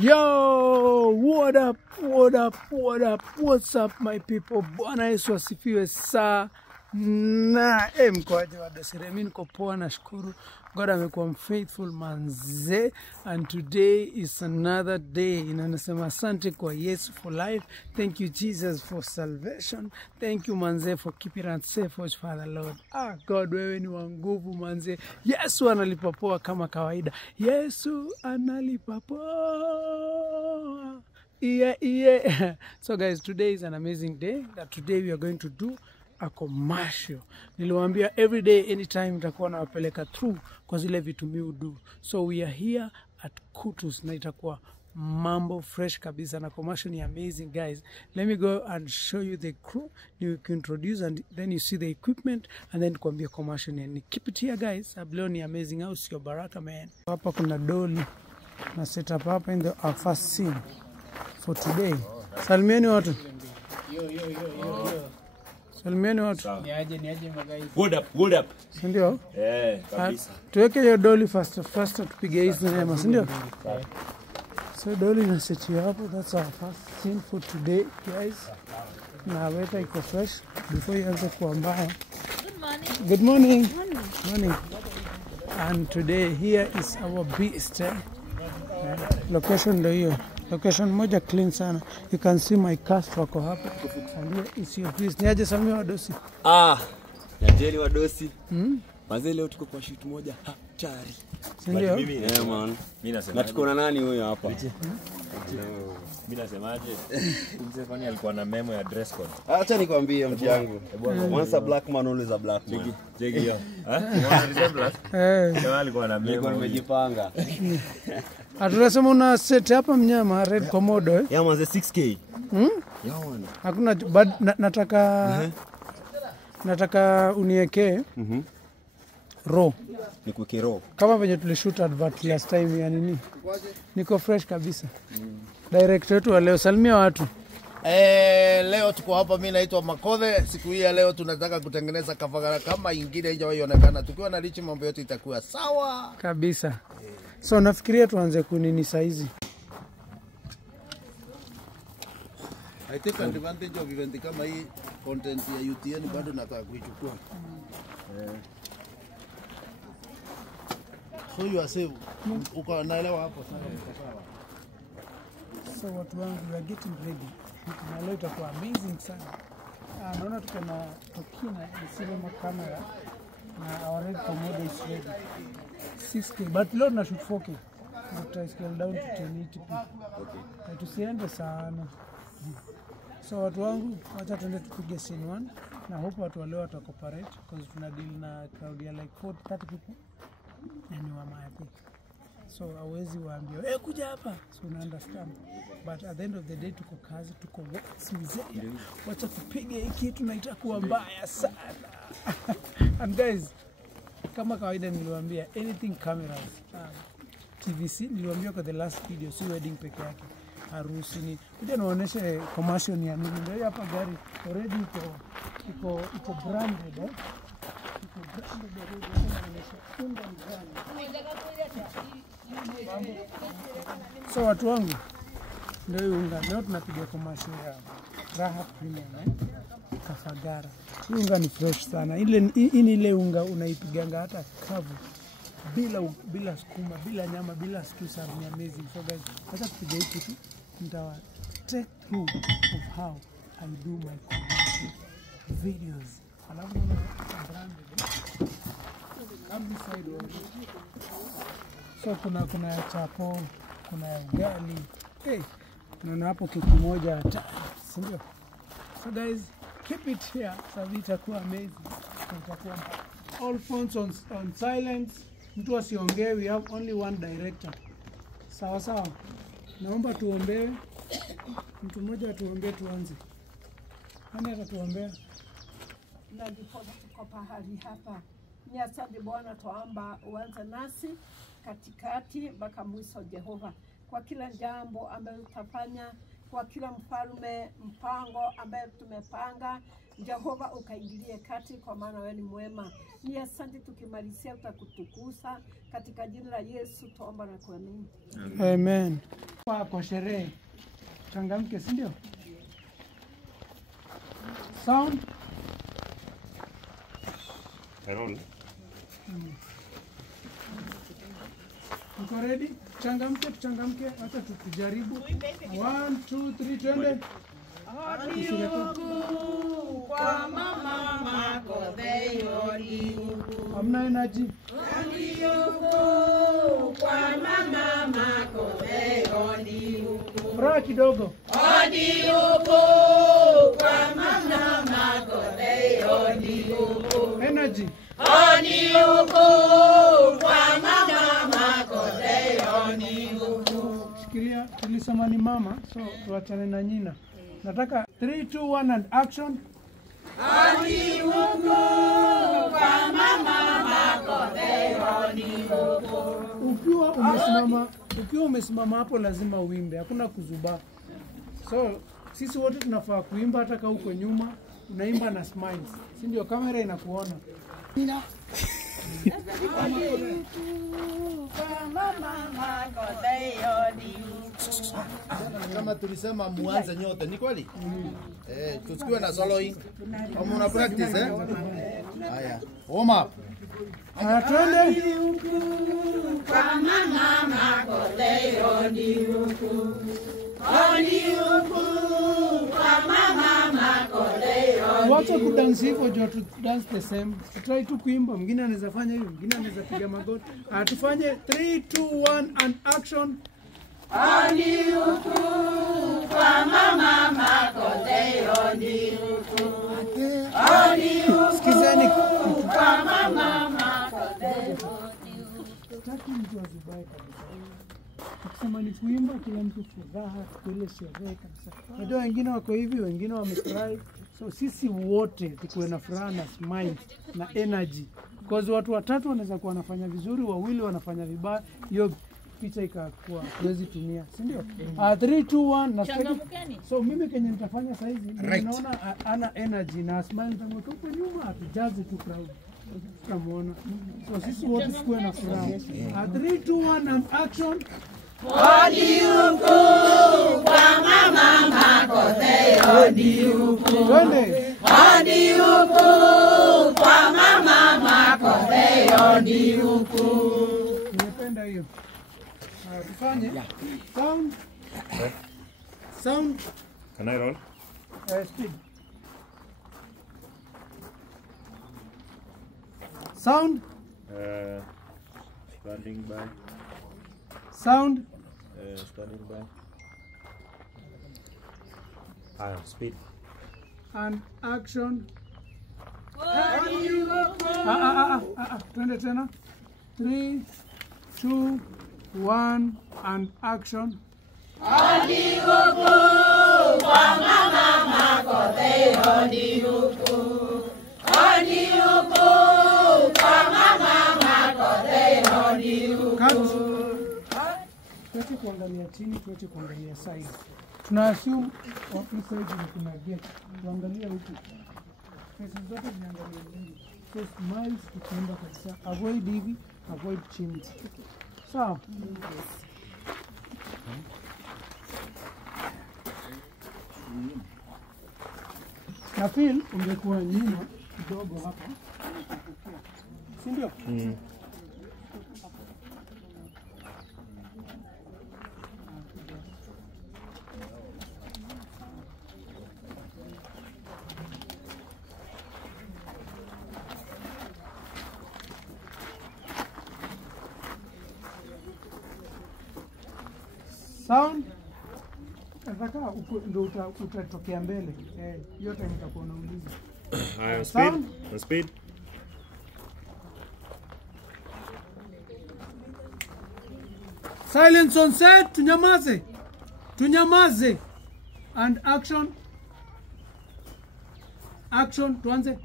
Yo, what up, what up, what up, what's up my people? Bwana Yesu asifiwe sana. Mkoaje wa Desire, mimi niko poa nashukuru. God amekuwa faithful manze, and today is another day. Ninasema asante kwa Yesu for life. Thank you Jesus for salvation. Thank you manze for keeping us safe, watch Father Lord. God, wewe ni wa nguvu manze. Yesu analipa poa kama kawaida. Yesu analipa poa. Yeah. So guys, today is an amazing day. That today we are going to do a commercial. Niliwaambia every day, anytime nitakuwa nawapeleka through kwa zile vitu mi do. So we are here at Kutus na itakuwa mambo fresh kabisa na commercial ni amazing guys. Let me go and show you the crew. You can introduce and then you see the equipment and then kuambia commercial ni keep it here guys. Ableo ni amazing house your baraka man. Hapa kuna dolly na set up hapa in our first scene for today. Salimieni watu. Yo. Salimieni watu. Niaje magai. Good up. Ndio? Kabisa. Tuweke hiyo dolly first tupige hizi neema, ndio? So dolly na set hapo. That's our first scene for today, guys. Na weka iko fresh before you answer kwa mbaya. Good morning. And today here is our beast. Location ndio hiyo. Location moja clean sana. You can see my cast wako hapa. And here is your beast. Niaje Samia Wadosi? Niaje Wadosi. Mazee leo tuko kwa shoot moja hatari. Ndio? Mimi nasema. Na tuko na nani huyo hapa? Mimi nasemaje? Mzee alikuwa na memo ya dress code. Acha nikwambie mtu yangu. Once a black man always a black man. Jegi hiyo. Unaona resemblance? Kama alikuwa na memo nimejipanga. Atunasema una set hapa mnyama red komodo Ya manze 6k. Yaona. Hakuna nataka uniwekee raw. Nikuweke raw. Kama venye tulishoot advert last time ya nini. Niko fresh kabisa. Director wetu wa leo, salimia watu. Leo tuko hapa, mimi naitwa Makodhe. Siku hii ya leo tunataka kutengeneza kafagara kama ingine haijawahi onekana. Tukiwa na Richi mambo yote itakuwa sawa kabisa. So nafikiria tuanze kunini saizi. I take advantage of event kama hii, content ya UTN bado nataka kuichukua. So you are safe. Uko naelewa hapo sawa. So watu wangu, we are getting ready. Na leo itakuwa amazing sana. Naona tuko na Tokina cinema camera na our red komodo is ready. 6K, but leo na shoot 4K. Tuta scale down to 1080p. Okay. Tusiende sana. So watu wangu, wacha tuende tupige scene 1 na hope watu leo watacooperate because tuna deal na crowd ya like 30 people. Na ni wa mapi. So hawezi waambia kuja hapa, so una understand, but at the end of the day tuko kazi, tuko mzee, wacha tupige hiki kitu na itakuwa mbaya sana. And guys, kama kawaida niliwaambia anything cameras, TVC niliwaambia kwa the last video, si wedding peke yake, harusi ni kuja naoneshe commercial ya nini. Ndio hapa gari already iko branded So watu wangu, ndio unga leo tunapiga commercial ya Raha Premium Kafagara. Unga ni fresh sana. Ile unga unaipiganga hata kavu bila sukuma, bila nyama, bila stew, ni amazing. So guys, acha tupige hiki tu. Nitawa take through of how I do my commercial videos. Alafu na branded. So kuna chapo, kuna ugali. Tunaona hapo keki moja hata, si ndio? So guys, keep it here. Sababu itakuwa amazing. Itakuwa all phones on silence. Mtu asiongee, we have only one director. Sawa. Naomba tuombe. Mtu mmoja atuombee tuanze. Nani atatuombea? Na ndipo tuko pahali hapa. Ni asante Bwana, tuomba uanze nasi katikati mpaka mwisho Jehova. Kwa kila jambo ambalo tutafanya, kwa kila mpango ambaye tumepanga, Jehova ukaingilie kati, kwa maana wewe ni mwema. Ni asante, tukimalizia utakutukuza katika jina la Yesu tuomba na kuamini. Amen. Kwa sherehe changamke, si ndio? Sound Roll. uko ready? Changamke, acha tujaribu. 1 2 3 twende. Kwa mama Makothee Hamna energy. kwa mama Makothee Furaha kidogo. kwa mama Makothee Energy. kwa mama Makothee Shikilia, tulisema ni mama, so tuachane na nyina. Nataka 3 2 1 and action. kwa mama Makothee Ukiwa umesimama hapo lazima uimbe, hakuna kuzubaa. So sisi wote tunafaa kuimba, hata kama uko nyuma unaimba na smiles, si ndio? Kamera inakuona. Kama tulisema muanze nyote, ni kweli? Tusikiwe na soloing. Kama una practice Haya. Warm up. Haya, twende. kwa mama Makothee kwa mama Makothee Wacha kudansi hivyo, jua tu dance the same. Try tu kuimba, mwingine anaweza fanya hiyo, mwingine anaweza piga magoti. Tufanye 3 2 1 and action. kwa mama Makothee Sikizeni. kwa mama Makothee Sitaki mtu azubae kabisa. Tukisema ni kuimba, kila mtu furaha, tukule sherehe kabisa. Unajua wengine wako hivi, wengine wamefurahi. So sisi wote tukuwe na furaha na smile na energy. Because watu watatu wanaweza kuwa wanafanya vizuri, wawili wanafanya vibaya, hiyo picha ikakuwa huwezi tumia, si ndio? 3 2 1 na so mimi kenye nitafanya saa hizi, naona ana energy na smile tangu huko nyuma, atujaze tu crowd. Tutamuona. So sisi wote tukuwe na furaha. 3 2 1 and action. kwa mama Makothee Twende. kwa mama Makothee Nimependa hiyo. Tufanye sound. Sound. Can I roll? Speed. Sound. Standing by. Sound. Standing by. Speed. And action. Twende tena. 3 2 1 and action. Tuache kuangalia chini, tuache kuangalia side. Tuna assume hii side ni kuna gate. Tuangalie huku. Pesa zote ziangalie nyingi. So smiles tukienda kabisa. Avoid hivi, avoid chini. Sawa? Na feel ungekuwa nyuma kidogo hapa. Si ndio? Sound. Nataka ndio utatokea mbele. Yote nitakuwa nauliza. Speed. Speed. Silence on set. Tunyamaze. Tunyamaze. And action. Action. Tuanze.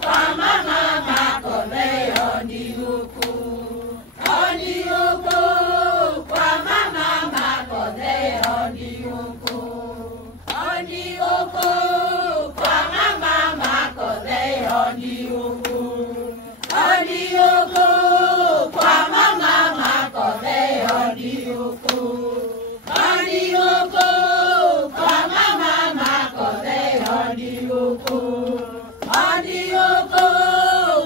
kwa mama Makothee kwa mama Makothee kwa mama Makothee kwa mama Makothee hodi huku. Hodi huku kwa mama Makothee, hodi huku. Hodi huku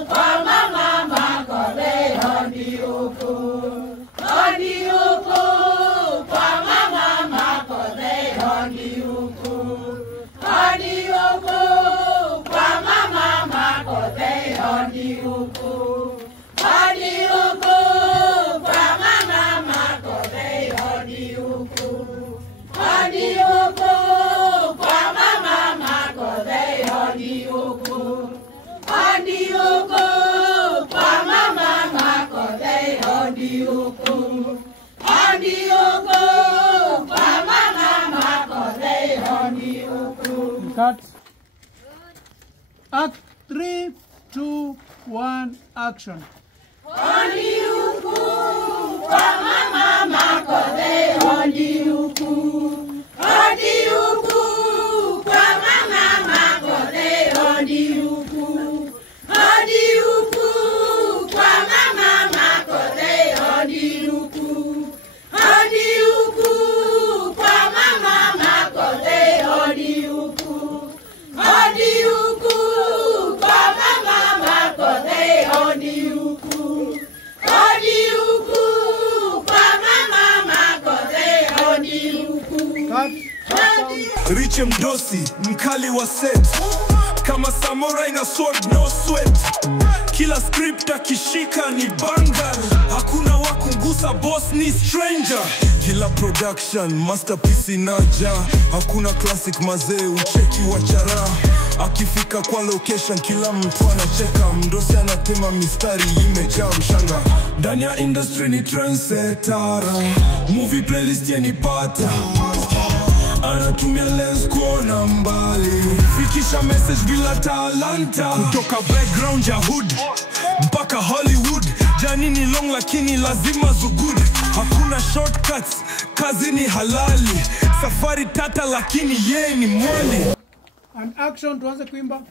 kwa mama Makothee, hodi huku. Hodi huku kwa mama Makothee, hodi huku. Hodi huku kwa mama Makothee, hodi huku. Hodi huku kwa mama Makothee, hodi huku. Hodi huku kwa mama Makothee, hodi huku. Hodi huku kwa mama Makothee, hodi huku. Hodi huku kwa mama Makothee, hodi huku. Cut. Act 3, 2, 1, action. Hodi huku kwa mama Makothee, hodi huku. Hodi huku kwa mama Makothee, hodi huku. Hodi huku kwa mama Makothee, hodi huku. Hodi huku kwa mama Makothee, hodi huku. Hodi huku kwa mama Makothee, hodi huku. Hodi huku kwa mama Makothee, hodi huku. Cut. Rich Mdosi, mkali wa set, kama samurai na sword no sweat. Kila script akishika ni banger, hakuna wakungusa, boss ni stranger. Kila production masterpiece inaja, hakuna classic mazee, ucheki wachara. Akifika kwa location kila mtu anacheka, Mdosi anatema mistari imejaa mshanga. Ndani ya industry ni trendsetter, movie playlist yenipata. Anatumia lens kuona mbali, fikisha message bila talanta. Kutoka background ya hood mpaka Hollywood, jani ni long lakini lazima zugud. Hakuna shortcuts, kazi ni halali. Safari tata lakini yeye ni mwali. And action, tuanze kuimba.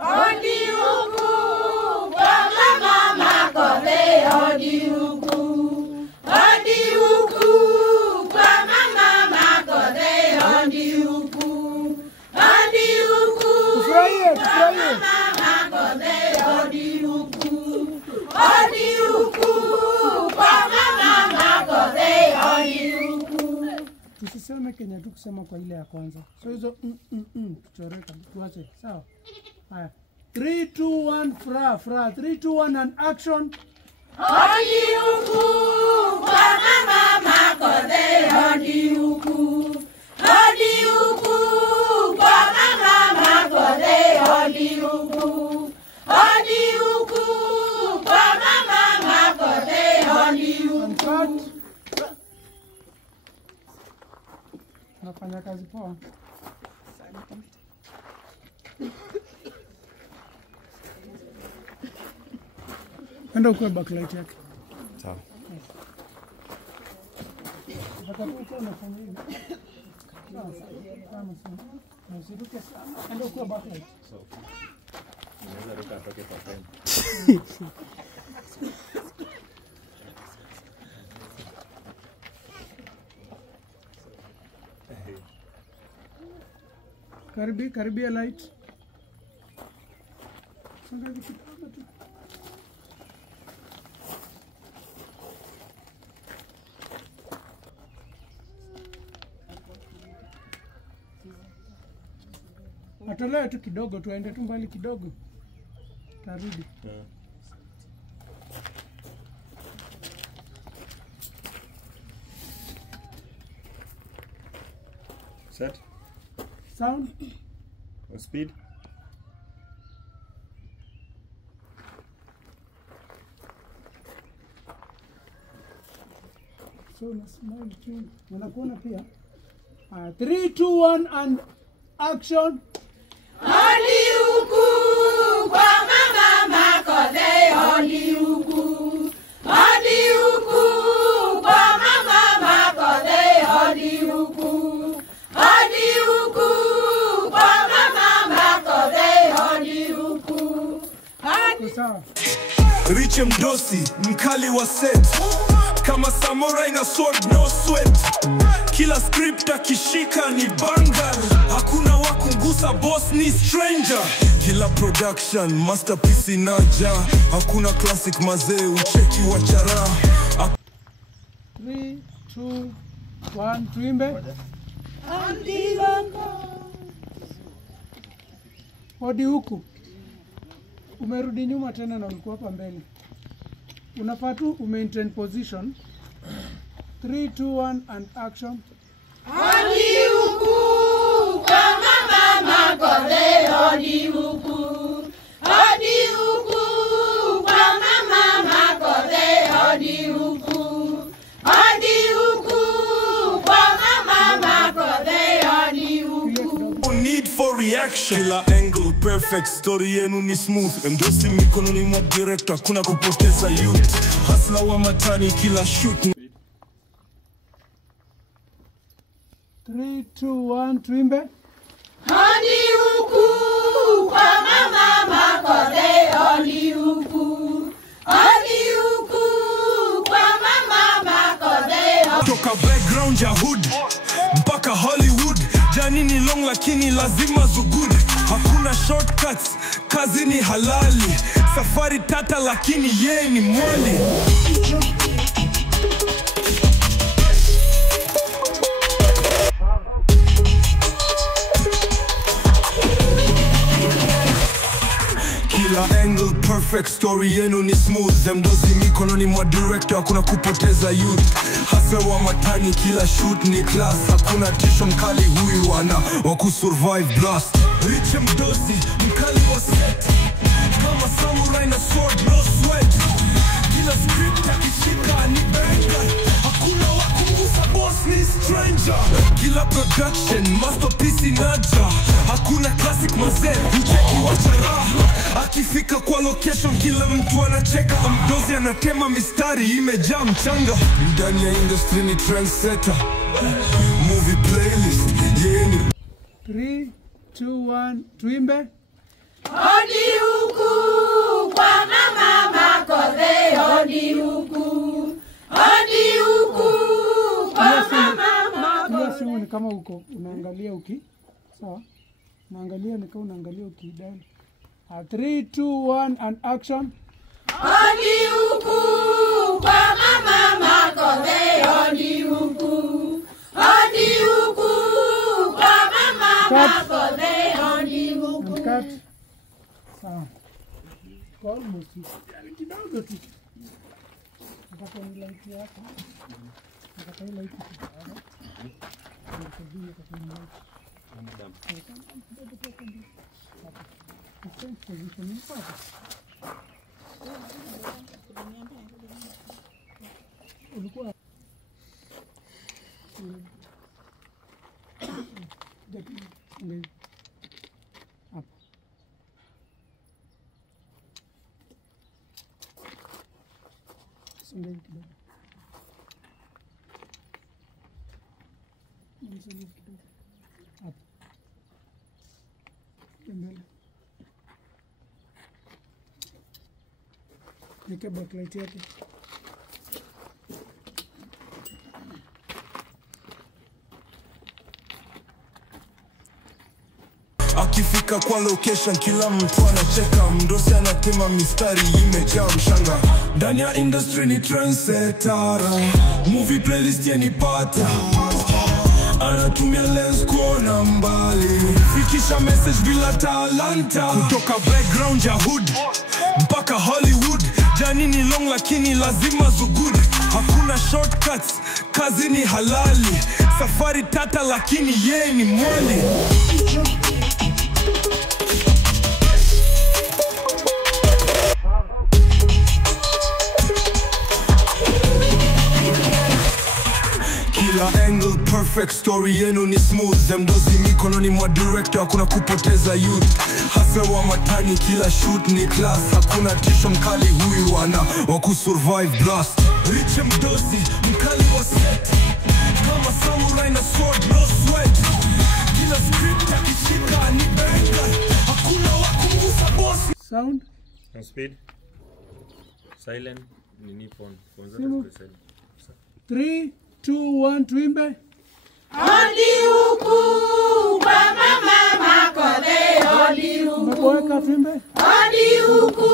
Hodi huku kwa mama Makothee, hodi huku. Hodi huku kwa mama Makothee, hodi huku. Hodi huku Tufurahie, kwa tufurahie. mama Makothee, hodi huku. Hodi huku kwa mama Makothee, hodi huku. Tusiseme Kenya tu kusema kwa ile ya kwanza. So hizo tuchoreka, tuache. Sawa? Haya. 3, 2, 1, fra. 3, 2, 1 and action. Hodi huku kwa mama Makothee, hodi huku. Hodi huku kwa mama Makothee, hodi huku. Hodi huku kwa mama Makothee, hodi huku. And cut. Nafanya kazi poa. Enda ukue backlight yake. Sawa. Wakati uko unafanya hivi. Sawa, sawa. Na usiruke sana. Enda ukue backlight. Unaweza ruka atoke kwa frame. Karibia light. Songa hivi kidogo tu. Atolewe tu kidogo, tuende tu mbali kidogo. Tarudi. Set. Sound. Speed. So na smile tu. Unakuona pia. 3, 2, 1 and action. Hodi huku kwa mama Makothee, hodi huku. Hodi huku kwa mama Makothee, hodi huku. Hodi huku kwa mama Makothee, hodi huku. Sawa. Rich Mdosi, mkali wa set, kama samurai na sword no sweat. Kila script akishika ni bangal, hakuna wakungusa boss ni stranger. Kila production masterpiece inaja, hakuna classic mazee ucheki wachara. 3, 2, 1 tuimbe. Hodi huku. Umerudi nyuma tena na ulikuwa hapa mbele. Unafaa tu maintain position. 3, 2, 1 and action. Hodi huku kwa mama Makothee, hodi huku. Hodi huku kwa mama Makothee, hodi huku. Hodi huku kwa mama Makothee, hodi huku. No need for reaction. Kila angle perfect, story yenu ni smooth. Endosi mikononi mwa director, kuna kupoteza youth. Hustler wa matani kila shoot. 3, 2, 1 tuimbe. Hodi huku kwa mama Makothee, hodi huku. Hodi huku kwa mama Makothee. Toka background ya hood mpaka Hollywood, jani ni long lakini lazima zugud. Hakuna shortcuts, kazi ni halali. Safari tata lakini yeye ni mwali. Kila angle perfect, story yenu ni smooth. Mdozi mikononi mwa director, hakuna kupoteza youth. Hasa wa matani kila shoot ni class, hakuna tisho mkali huyu wana wakusurvive blast. Rich mdozi mkali wa set, kama samurai na sword no sweat. Kila script akishika ni banger, hakuna wakungusa boss ni stranger. Kila production masterpiece inaja, hakuna classic mazee ucheki wachara. Akifika kwa location kila mtu anacheka, mdozi anatema mistari imejaa mchanga. Ndani ya industry ni trendsetter, movie playlist yeye ni 3, 2, 1 tuimbe. Hodi huku kwa mama Makothee, hodi huku. Hodi huku kwa mama Makothee. Kila simu ni kama uko unaangalia uki. Sawa? Unaangalia ni kama unaangalia ukidani. 3, 2, 1 and action. Hodi huku kwa mama Makothee, hodi huku. Hodi huku kwa mama Makothee, hodi huku. And cut. Sawa. Almost. Kidogo tu. Nataka ni light yako. Nataka ile light. Ulikuwa hapa. Songea kidogo. Songea kidogo. Hapa. Mbele. Nika backlight yake. Akifika kwa location kila mtu anacheka, mdosi anatema mistari imejaa mshanga. Ndani ya industry ni trendsetter, movie playlist yanipata. Anatumia lens kuona mbali, fikisha message bila talanta. Kutoka background ya hood mpaka Hollywood, jani ni long lakini lazima zugud. Hakuna shortcuts, kazi ni halali. Safari tata lakini yeye ni mwali. Kila angle perfect, story yenu ni smooth. Mdozi mikononi mwa director, hakuna kupoteza youth. Hasa wa matani kila shoot ni class, hakuna tisho mkali huyu wana wakusurvive blast. Rich mdozi mkali wa set, kama samurai na sword no sweat. Kila script akishika ni banger, hakuna wakungusa boss. Sound. Speed. Silent. Nini phone. Phones Simu. are silent. 3, 2, 1, tuimbe. Hodi huku kwa mama Makothe, hodi huku. Umeboeka tuimbe. Hodi huku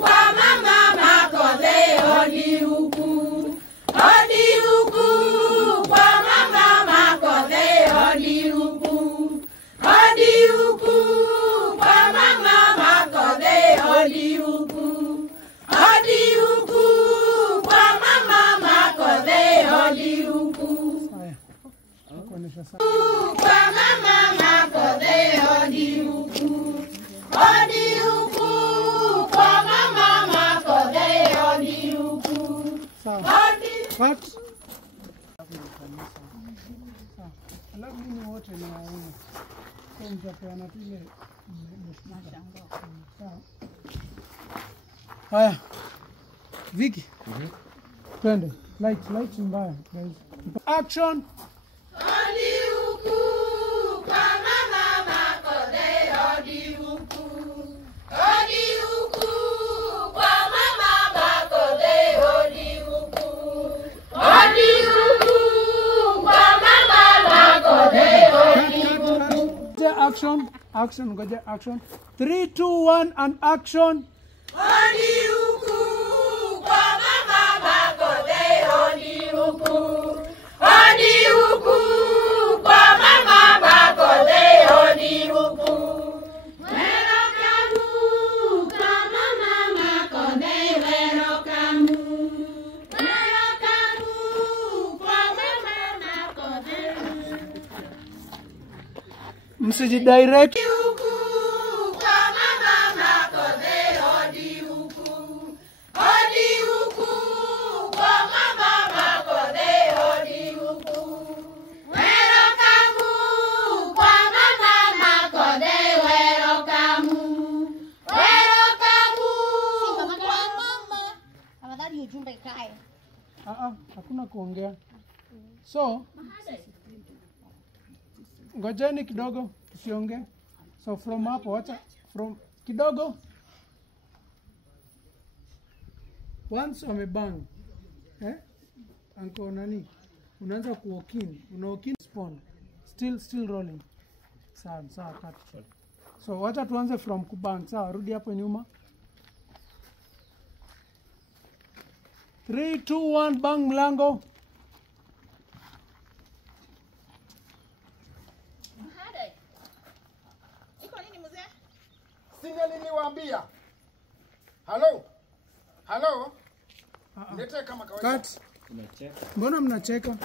kwa mama Makothe, hodi huku. Hodi huku kwa mama Makothe, hodi huku. Hodi huku kwa mama Makothe, hodi huku. Hodi huku kwa mama Makothe, hodi huku. Haya. Nakuonesha sasa. Kwa mama Makothe, hodi huku. Hodi huku kwa mama Makothe, hodi huku. Sawa. Hodi Cut. Sawa. Alafu mimi wote ni waone. Kwa mtapeana tu ile sawa. Haya. Viki. Twende. Light mbaya guys. Action. hodi huku kwa mama Makothe, hodi huku. Hodi huku kwa mama Makothe, hodi huku. Hodi huku kwa mama Makothe, hodi huku. Action, ngoja action. 3, 2, 1 and action. Hodi huku kwa mama Makothe, hodi huku. Hodi huku kwa mama Makothe, hodi huku. Werokamu kwa mama Makothe, werokamu. Werokamu kwa mama Makothe. Msijidirect. Huku kwa mama Makothe, hodi huku. Hodi huku kwa mama Makothe, hodi huku. Werokamu kwa mama Makothe, werokamu. Werokamu kwa mama. Afadhali ujumbe ikae. Hakuna kuongea. So, ngojeni kidogo tusiongee. So from hapo wacha from kidogo. Once wamebang. Anko nani? Unaanza kuokin. Unaokin spawn. Still rolling. Sawa cut. So wacha tuanze from kubang. Sawa, rudi hapo nyuma. 3, 2, 1 bang mlango. Singa niliwaambia. Halo? Halo? Lete kama kawaida. Cut. Mbona mnacheka?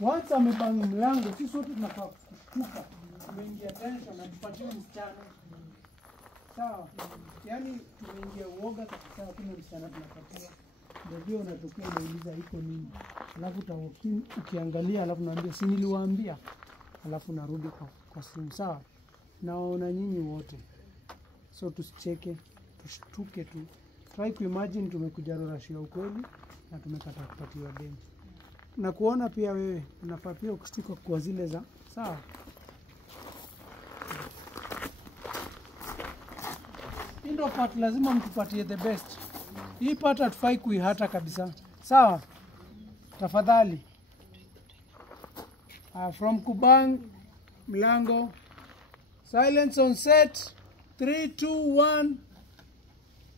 Once amebang mlango, sisi wote tunafaa kushtuka. Tumeingia tension na tupatie msichana. Sawa. Yaani tumeingia uoga kabisa, kuna msichana tunapatia. Ndio unatokea unauliza iko nini. Alafu ukiangalia alafu naambia si niliwaambia. Alafu narudi kwa simu. Sawa. Naona nyinyi wote. So tusicheke, tushtuke tu. Try kuimagine tumekuja rorashia ukweli na tumekata kupatiwa deni. Na kuona pia wewe unafaa pia kushtuka kwa zile za sawa. Hii ndio part lazima mtupatie the best. Hii part hatufai kuihata kabisa. Sawa? Tafadhali. From kubang mlango. Silence on set. 3, 2, 1.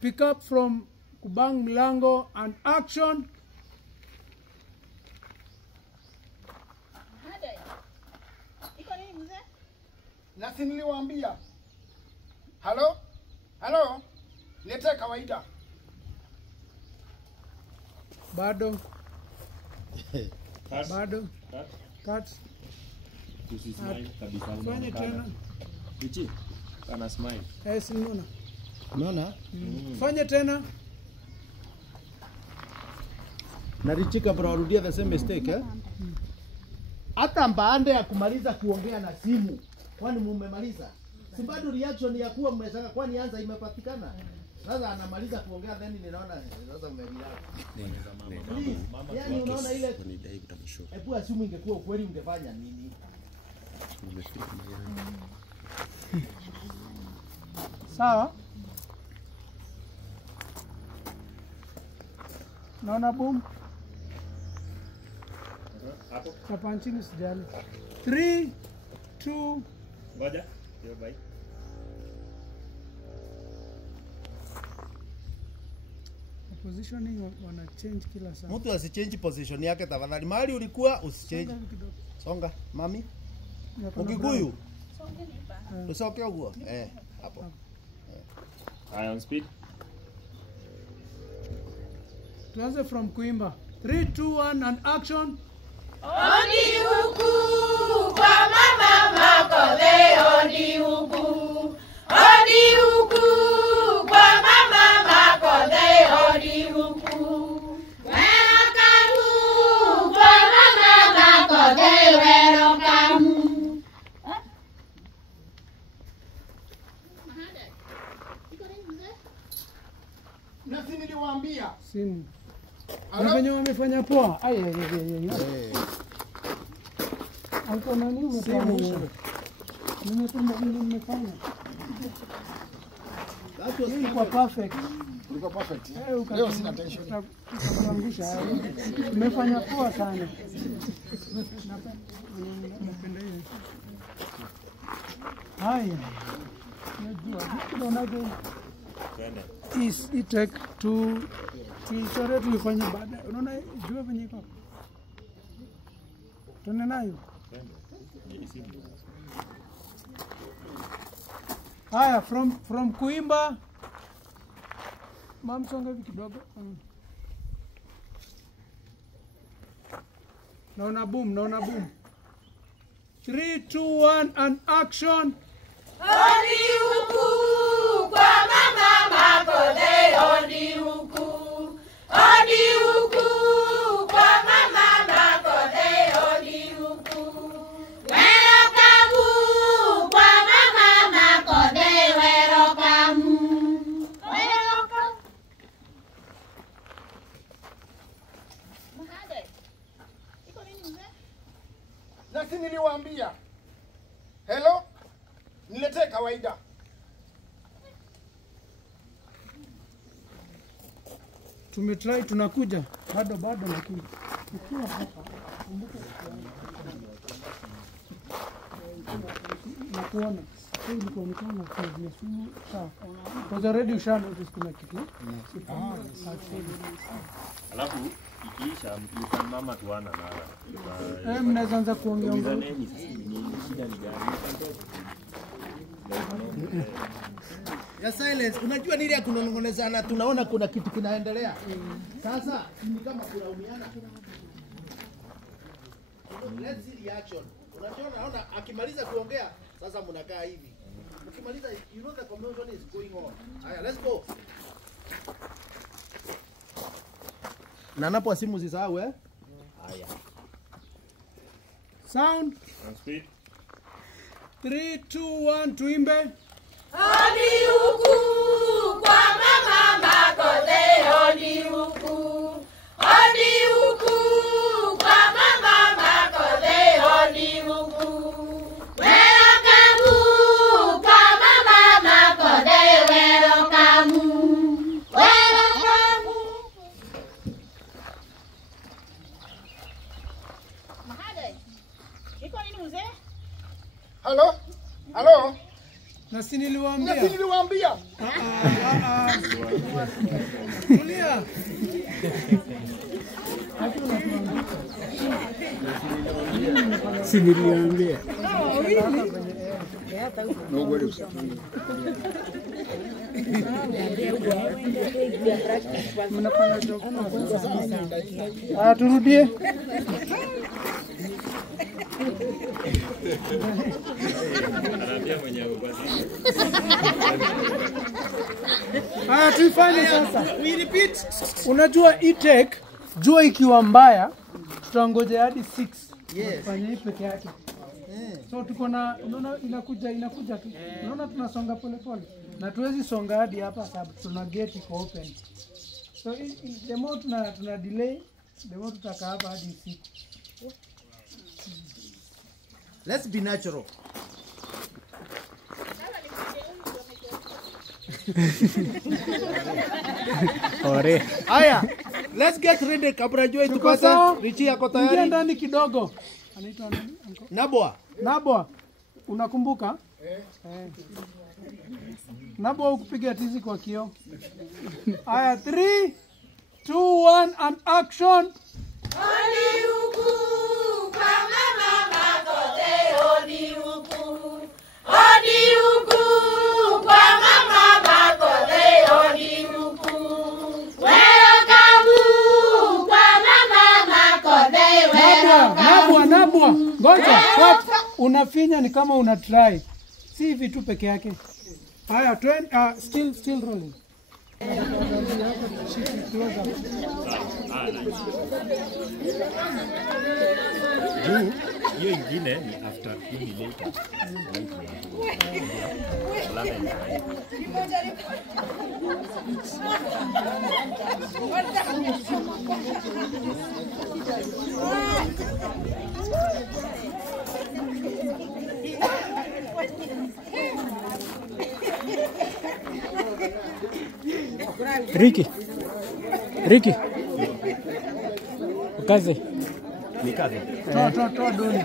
Pick up from kubang mlango and action. Na si niliwaambia. Halo? Halo? Lete kawaida. Bado. Cut. Tusismile kabisa. Fanya tena. Ichi. Kana smile. Simona. Unaona? Fanya tena. Narichika bro, rudia the same mistake eh? Hata baada ya kumaliza kuongea na simu, kwani mmemaliza? Si bado reaction ya kuwa mmesaka kwani anza imepatikana? Sasa anamaliza kuongea then ninaona sasa mmerelax. Yaani unaona ile hebu assume ingekuwa ukweli ungefanya nini? Sawa? Naona boom. Hapo. Chapa chini sijali. 3 2 Ngoja. Hiyo bye. positioning wana change kila saa. Mtu asichange position yake tafadhali. Mahali ulikuwa usichange. Songa, mami. Ukikuyu. Usoke huko. Hapo. High on speed. Tuanze from kuimba. 3 2 1 and action. Odi huku kwa mama makoze, odi huku. Odi huku kwa mama makoze, odi huku. Welcome kwa mama makoze, welcome. Nasi niliwaambia. Sini. Na venye wamefanya poa. Ai. Alikuwa nani umefanya? Nimependa vile mmefanya. Ilikuwa perfect. Ilikuwa perfect. Leo sina tension. Kuangusha. Mmefanya poa sana. Napenda hiyo. Haya. Najua. Unaonaje? Take to tuichore tulifanya baadaye. Unaona jua venye iko. Tuende nayo. Haya, from kuimba. Mam songa hivi kidogo. Naona boom. 3 2 1 and action. Odi huku kwa mama makoze, odi huku. Odi huku kwa mama makoze, odi huku. Welcome kwa mama makoze, welcome. Welcome. Nasi niliwaambia. Hello? Niletee kawaida. Tumetry tunakuja. Bado lakini. Ukiwa hapa kumbuka na kuona. Hii ilikuwa ni kama kuzia simu sawa. Because already usha notice kuna kitu. Alafu ikiisha mama tuana na mnaweza anza kuongea. Ni shida ni gani? Ya silence, unajua nini ya kunongonezana, tunaona kuna kitu kinaendelea. Sasa ni kama kulaumiana. Let's see reaction. Unajua naona akimaliza kuongea, sasa mnakaa hivi. Ukimaliza, you know the conversation is going on. Haya, let's go. Na napo simu zisahau Haya. Sound. On speed. 3 2 1 tuimbe. Odi huku kwa mama makoze, odi huku. Odi huku kwa mama makoze, odi huku. Welcome kwa mama makoze, welcome. Welcome. Mahade. Iko nini mzee? Hello? Hello? Nasi niliwaambia. Tulia. Si niliwaambia. Turudie. Tuifanye sasa. We repeat. Unajua e-take jua ikiwa mbaya tutangoja hadi 6. Yes. Fanya hii peke yake. So tuko na unaona inakuja tu. Unaona tunasonga pole. Na tuwezi songa hadi hapa sababu tuna gate iko open. So the more tuna delay, the more tutakaa hapa hadi 6. Let's be natural. Ore. Haya. Let's get ready kabla jua Tuko itupate. sawa? Richi yako Ingia tayari? ndani kidogo. Anaitwa nani? Uncle? Nabwa. Nabwa. Unakumbuka? Nabwa ukupiga tizi kwa kio. Aya 3 2 1 and action. Hodi huku kwa mama makote, hodi huku. Hodi huku kwa mama makote, hodi huku. Welcome kwa mama makote, Nabwa. Ngoja. Stop. Unafinya ni kama una try. Si hivi tu peke yake. Haya, still rolling. Hiyo ingine ni after 10 later. Ricky. Ukaze. Toa doni.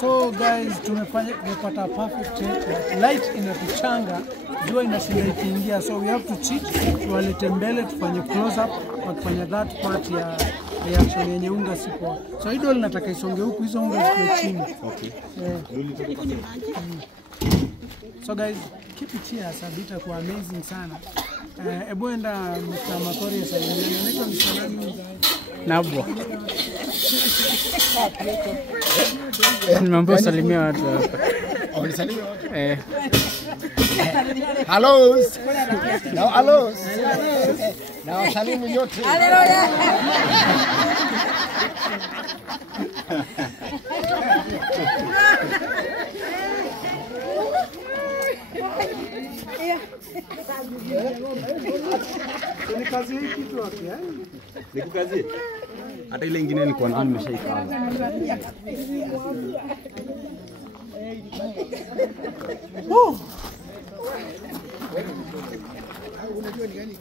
So guys, tumepata perfect take. Light inatuchanga, jua inashinda ikiingia, so we have to cheat, tuwalete mbele, tufanye close up, wakifanya that part ya reaction yenye unga sipo. So hii doli nataka isonge huku, hizo unga zikuwe chini. Okay. So guys, keep it here, sabita kwa amazing sana. Ebu enda Mr. Makori ya salimiana. Naitwa Mr. nani? Nabwa. Nimeambiwa salimia watu hapa. Walisalimia watu? Hellos. Now hellos. Now salimu nyote. Ni kazi hii kitu wapi? Nikukazie. Hata ile ingine nilikuwa nayo nimeshaikaza. Unajua ni gani?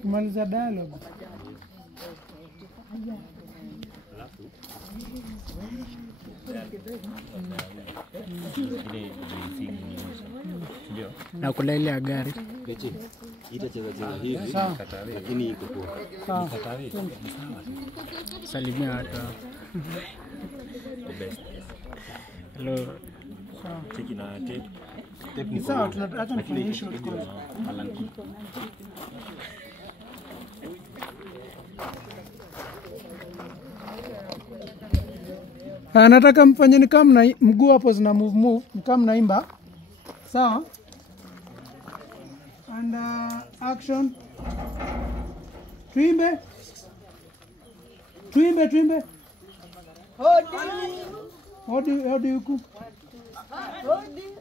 Kumaliza dialogue. Na kula ile ya gari. Itacheza hivi lakini iko kwa. Salimia watu. Hello. Cheki na tape. Ni sawa, tunataka nifanye short course. Nataka mfanye ni kama na mguu hapo zina move ni kama naimba. Sawa? And action. Tuimbe. Hodi huku.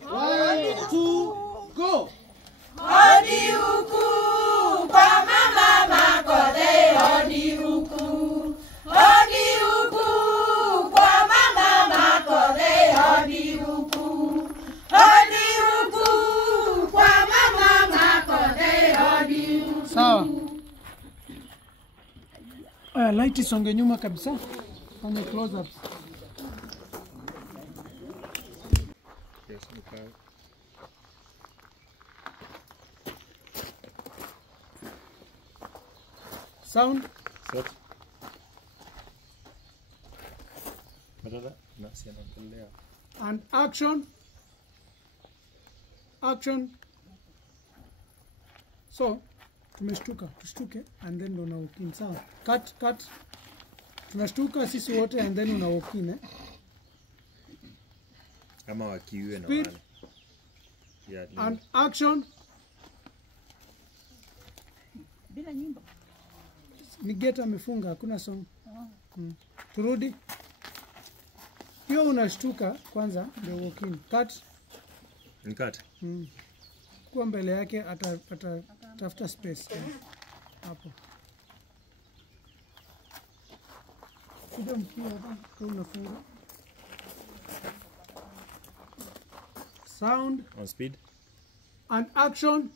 1 2 go. hodi huku kwa mama makote, hodi huku. Hodi huku kwa mama makote, hodi huku. Hodi huku kwa mama makote, hodi huku. Sawa. Light isonge nyuma kabisa. Fanya close up. Sound. Set. Madada, nasi anaendelea. And action. So tushtuke and then una walk in. Sawa. Cut. Tunashtuka sisi wote and then una walk in. Kama wakiwe na Speed. wale. Yeah. And action. Bila nyimbo. Ni geta amefunga, hakuna song. Turudi. Hiyo unashtuka kwanza ndio walk in. Cut. Nikate. Kwa mbele yake tafuta space. Hapo. Kuja mkia hapa, kwa unafunga. Sound On speed. and action.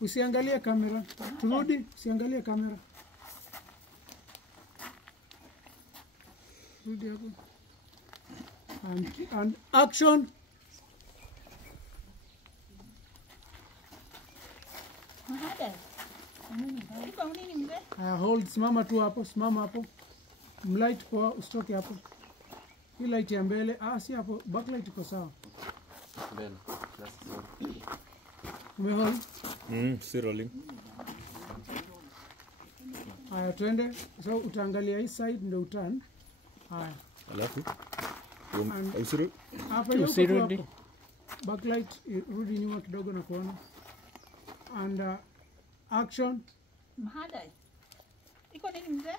Usiangalie kamera. Turudi, usiangalie kamera. Rudi hapo. And action. Mahada. Iko nini mzee? Hold, simama tu hapo, simama hapo. Mlight kwa usitoke hapo. Hii light ya mbele, si hapo, backlight iko sawa. Mbele. Umehold? Si rolling. Haya, twende. So utaangalia hii side ndio uturn. Haya. Alafu And- usiru. Hapa hiyo Usirudi. hapo. Backlight rudi nyuma kidogo na kuona. And action. Mahada. Iko nini mzee?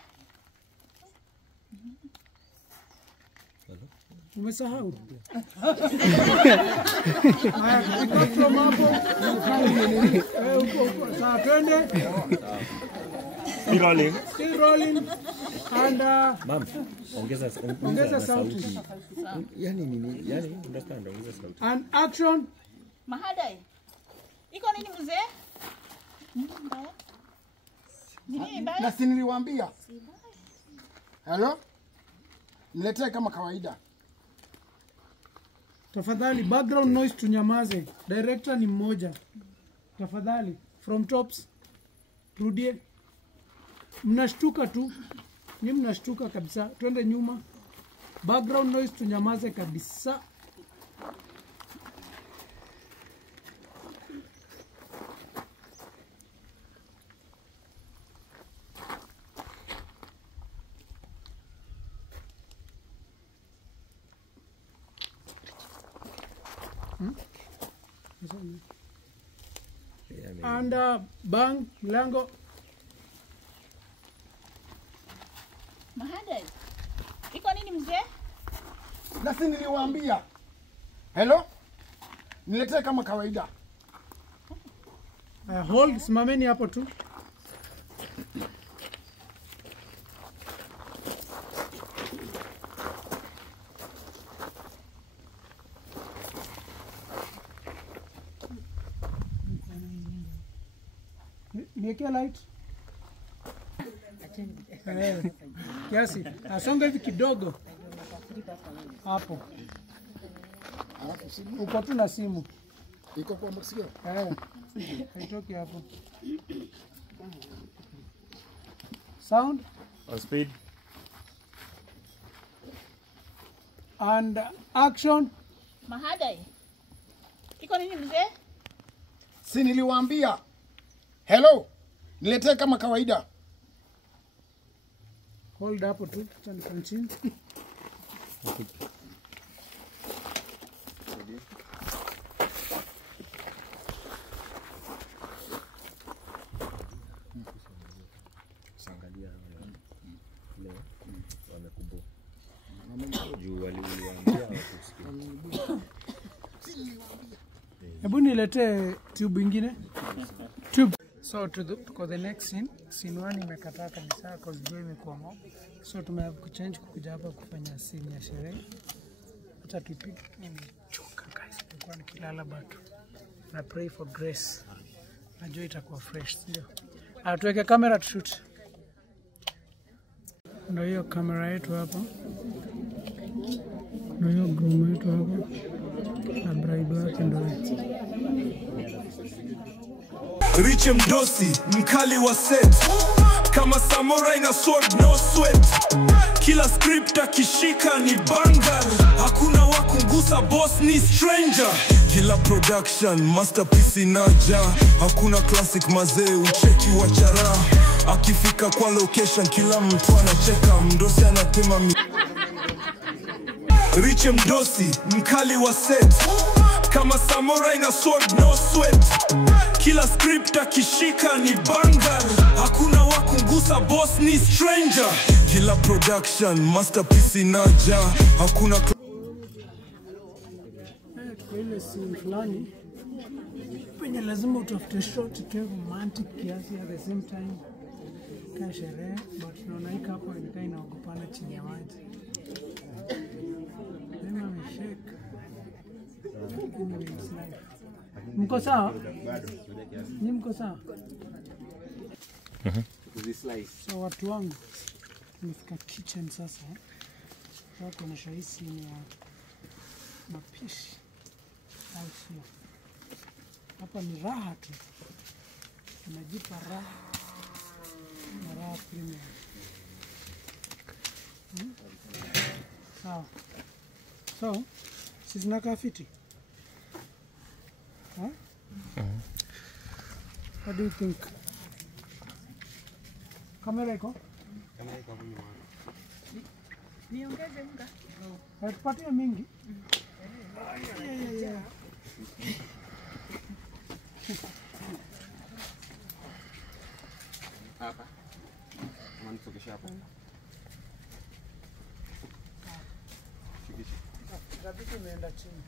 Umesahau? Haya, pick up from hapo. Huko. Sawa, twende. Still rolling. Still rolling. And Mom, ongeza ongeza sauti. Yani nini? Yani understand, ongeza sauti. And action. Mahada. Iko nini mzee? Nini mbaya? Nini mbaya? Na si niliwaambia. Hello? Niletee kama kawaida. Tafadhali background noise tunyamaze. Director ni mmoja. Tafadhali from tops. Rudie. Mnashtuka tu. Ni mnashtuka kabisa. Twende nyuma. Background noise tunyamaze kabisa. And bang, mlango. Mahada. Iko nini mzee? Na si niliwaambia. Hello? Niletee kama kawaida. Hold, simameni hapo tu. Niwekea light. Kiasi. Asonga hivi kidogo. Hapo. Uko tu na simu. Iko kwa masikio. Haitoki hapo. Sound On speed. and action. Mahada. Iko nini mzee? Si niliwaambia. Hello? Niletee kama kawaida. Hold hapo tu, acha nifanye chini. Sangalia leo wamekubo. Juu waliwaambia wakusikia. Hebu niletee tube ingine. Tube. So tuko the next scene. Scene 1 imekataa kabisa cause joy imekuwa mob. So tumehave kuchange kukuja hapa kufanya scene ya sherehe. Acha tupige. Choka guys. Nilikuwa nikilala bado. Na pray for grace. Najua itakuwa fresh, ndio. Tuweke kamera to shoot. Ndio hiyo kamera yetu hapa. Ndio hiyo groom yetu hapa. Na bride wake ndio. Rich Mdosi, mkali wa set, kama samurai na sword no sweat. Kila script akishika ni bangal, hakuna wakungusa, boss ni stranger. Kila production masterpiece inaja. Hakuna classic mazee ucheki wa chara. Akifika kwa location kila mtu anacheka. Mdosi anapima Riche Mdosi, mkali wa set. Kama samurai na sword no sweat. Kila script akishika ni banger. Hakuna wakungusa boss ni stranger. Kila production masterpiece inaja. Hakuna ile scene fulani penye lazima utafute shot ikiwa romantic kiasi at the same time kama sherehe, but naona hii hapo inakaa inaogopana chini ya maji. Lema ameshake. Mko sawa? Ni mko sawa? So watu wangu tumefika kitchen sasa. Wako na shaisi ya mapishi. Hapa ni raha tu. Tunajipa raha. Na raha premium. Sawa. So, sisi nakaa fiti. Huh? What do you think? Kamera iko? Kamera iko hapo nyuma. Niongeze unga. Tupatie mingi. Yeah. Hapa. Mwanzo hapo. Kabisa imeenda chini.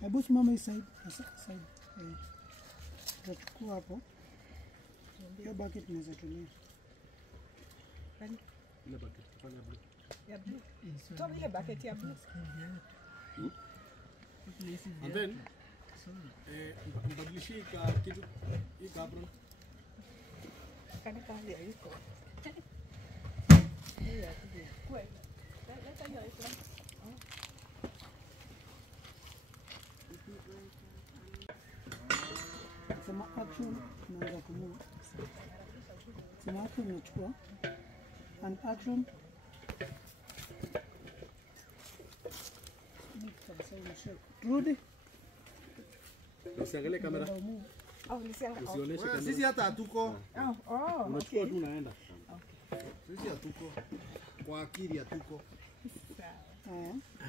Hebu simama hii side. Tutachukua hapo. Hiyo bucket tunaweza tumia. Ile bucket tufanye blue. Ya blue. Toa ile bucket ya blue. And then mbadilishie kitu hii apron. Kana kazi ya iko. Leta hiyo apron. Sema action tunaanza kumove. Sema action unachukua. And action. Rudi. Usiangalie kamera. Usionyeshe kamera. Sisi hata hatuko. Unachukua tu unaenda. Sisi hatuko. Kwa akili hatuko.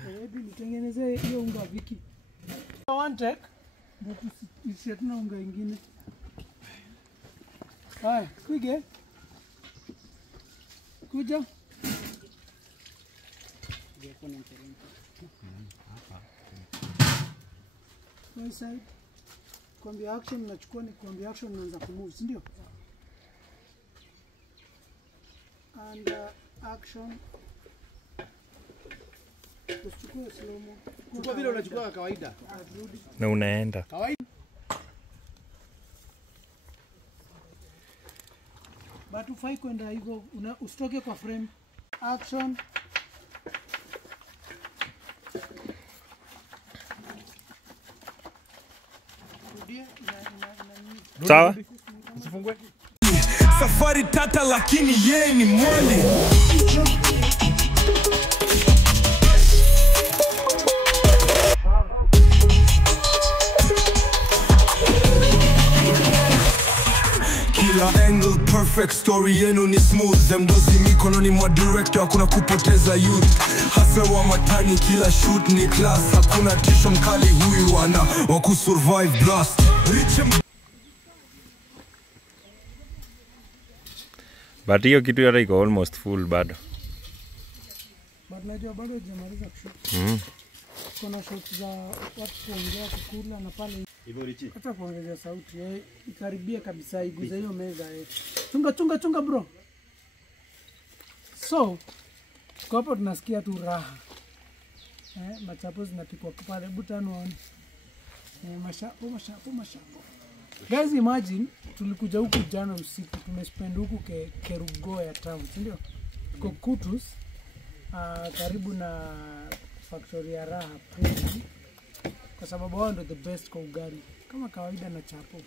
Hebu nitengenezee hiyo unga Viki. One take. Ndio tusiatuna unga ingine. Haya, kuja. Kuja. Hapa. Side. Kuambia action unachukua ni kuambia action unaanza kumove, si ndio? And action. Usichukue slow mo. Chukua vile unachukua kawaida. Na unaenda. Kawaida. But ufai kwenda hivyo, usitoke kwa frame. Action. Sawa? Usifungue. Safari tata lakini yeye ni mwali. Kila angle perfect, story yenu ni smooth. Mdosi mikononi mwa director, hakuna kupoteza youth. Hasa wa matani, kila shoot ni class. Hakuna tisho mkali huyu ana wa kusurvive blast. But hiyo kitu yote iko almost full bado. But najua bado hujamaliza kushoot. Kuna shot za watu kuongea, kukula na pale. Hivyo Richi. Hata kuongezea sauti, ikaribia kabisa iguza hiyo meza. Chunga bro. So, kwa hapo tunasikia tu raha. Machapo zinapikwa pale butano waone. Mashapo. Guys, imagine tulikuja huku jana usiku, tumespend huku Kerugoya town, si ndio? Tuko Kutus, karibu na factory ya Raha Premium, kwa sababu wao ndio the best kwa ugali kama kawaida na chapo.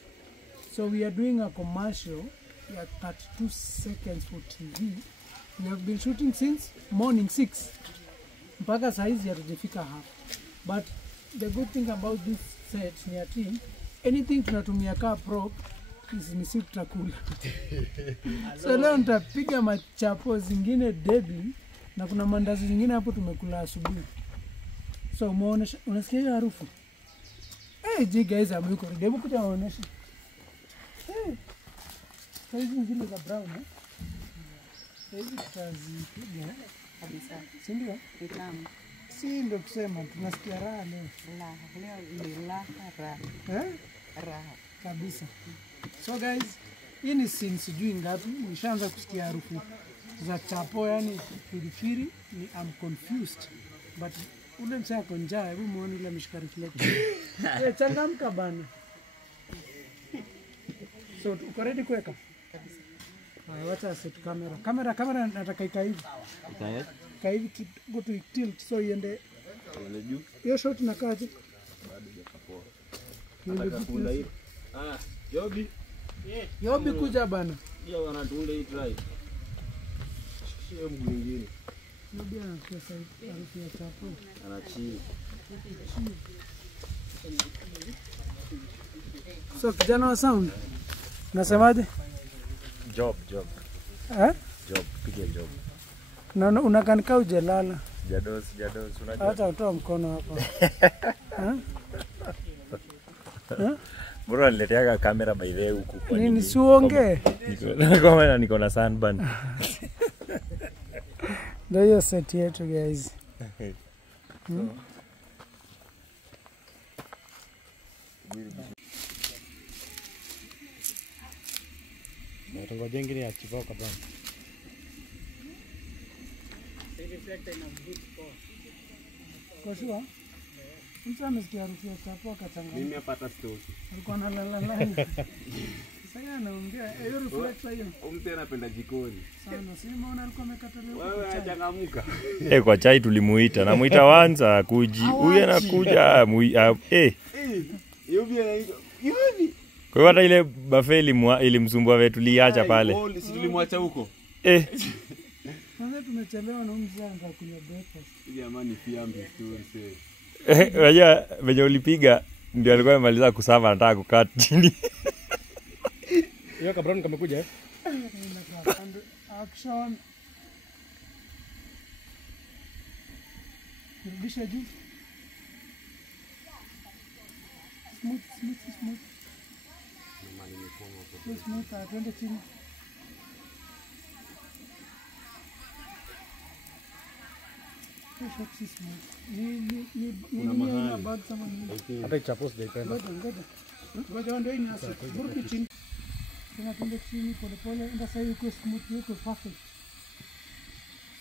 So we are doing a commercial ya 32 seconds for TV We have been shooting since morning 6 mpaka saa hizi hatujafika hapa, but the good thing about this set ni ati anything tunatumia kaa prop ni si tutakula. So leo nitapiga machapo zingine deadly na kuna mandazi zingine hapo tumekula asubuhi. So umeonesha, unasikia hiyo harufu? Hey, guys, amyuko ready. Hebu kuja waoneshe. Hizi zile za brown hizi tutazipiga kabisa, si ndio? Si ndio kusema tunasikia raha leo. Leo ni raha kabisa. So guys, hii ni scene sijui ngapi, nishaanza kusikia harufu za chapo, yani firifiri, ni I'm confused. But ule msaya konjaa, hebu muone ile mishikari reflection. Changamka bana. So uko ready kuweka? Wacha set camera. Camera nataka ikae hivi. Ikae hivi to go to tilt so iende. juu. Hiyo shot inakaaje? Bado haijapoa. Nataka kula hivi. Yobi. Yobi kuja bana. Hiyo wanatunda hii try. Sio mguu mwingine. Yobi anakuwa sasa harufu ya chapo. Anachini. So kijana wa sound. Unasemaje? Job. Piga job. Na unakanika ujelala. Jados unajua. Hata utoa mkono hapa. Bora nileteaga kamera by the way huku kwa nini siongee? Niko na sunburn. Ndio hiyo set yetu guys. Ngoja ingine ya chivoka bwana. Kwa sure. Mtu amesikia harufu ya chapo akachanganya. Mimi hapata story. Alikuwa analala. Sasa anaongea, hiyo reflector hiyo. Mtu anapenda jikoni. Sana, si umeona alikuwa amekataliwa. Wewe achangamuka. Kwa chai tulimuita. Namuita wanza akuji. Huyu anakuja Yobi anaitwa. Yobi. Kwa hata ile buffet ilimsumbua wetu tuliacha pale. Si tulimwacha huko. Sasa tumechelewa na mzanga kunywa breakfast. Jamani fiambe story sasa. Unajua venye ulipiga ndio alikuwa amemaliza kusava anataka kukaa chini. Hiyo kabron kamekuja Action. Rudisha juu. Smooth. Smooth, twende chini. hata ichapos daipenda. Ngoja ndio ini hasa. Burudi chini. Twende chini pole. Enda sasa yuko smooth, yuko perfect.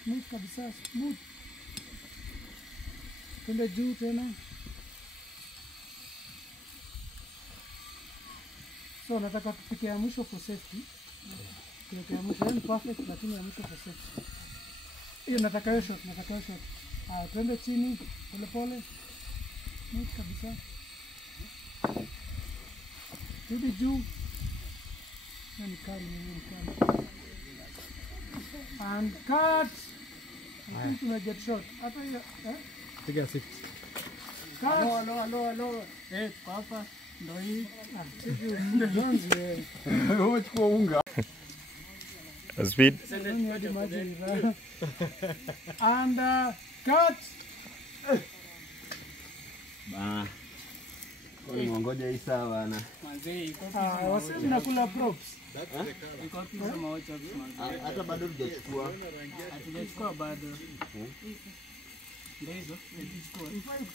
Smooth kabisa, smooth. Twende juu tena. So nataka tupike ya mwisho for safety. Tupike ya mwisho ni perfect lakini ya mwisho for safety. Hiyo nataka hiyo shot. Twende chini pole. Smooth kabisa. Rudi juu. Ni kali. And cut. I think you get shot. Hata hiyo Piga 6. Cut. No. Papa. Ndio hii. Wewe chukua unga. Speed. And cut. Kwa ngoja hii sawa bana. Wasije nakula props. Hata bado hujachukua. Hatujachukua bado. Ndio hizo.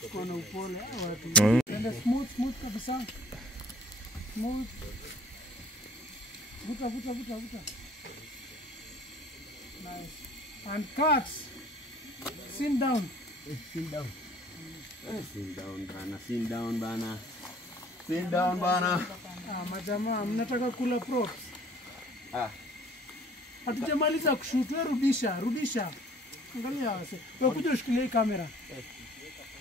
Tuchukua na upole watu. Twende smooth kabisa. Smooth. Vuta. Nice. And cut. Sit down. Sit down bana. Majamaa, mnataka kula props? Hatujamaliza kushoot, wewe rudisha. Angalia wase. Wewe kuja ushikilie kamera.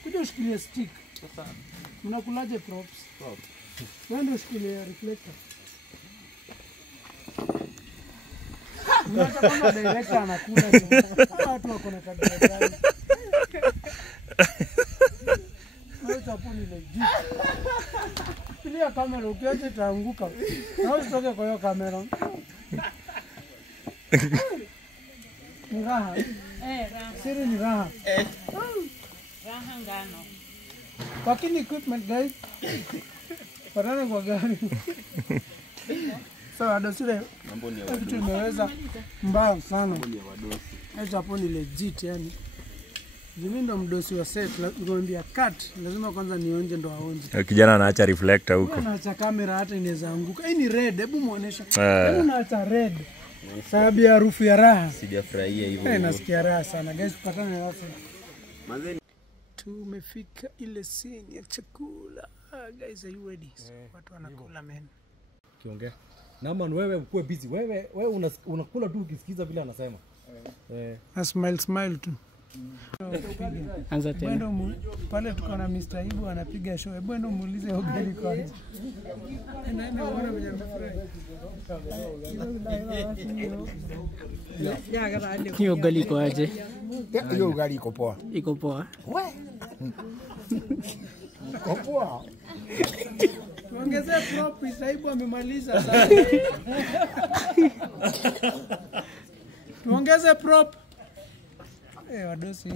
Kuja ushikilie stick. Sasa mnakulaje props? Wewe ndio ushikilie reflector. Unataka kama director anakula tu. Watu wako na tabia gani? Wewe taponi legit. Pilia kamera ukiacha itaanguka. Na usitoke kwa hiyo kamera. Ni raha. Raha. Siri ni raha. Raha ngano. Lakini equipment guys. Parana kwa gari. Sawa dosile. Mambo ni ya Kitu imeweza mbaya sana. Acha hapo ni legit yani. Mimi ndo mdosi wa set, ngombe cut, lazima kwanza nionje ndo aonje. Kijana anaacha reflector huko. Anaacha kamera hata inaweza anguka. Hii ni red, hebu muonesha. Hebu naacha red. Sababu ya harufu ya raha. Sijafurahia hivyo. Nasikia raha sana. Guys, tupatane sasa. Mazeni tumefika ile scene ya chakula. Guys, are you ready? Watu wanakula men. Kiongea. Naman wewe ukuwe busy. Wewe unakula tu ukisikiza vile anasema. Smile tu. Anza tena. Pale tuko na Mr. Ibu anapiga show. Hebu ndo muulize ugali kwa aje. Ndio unaona mwenye amefurahi. Hiyo ugali iko aje? Hiyo ugali iko poa. Iko poa. Iko poa. Tuongezee prop, Mr. Ibu amemaliza sana. Tuongeze prop. Wadosi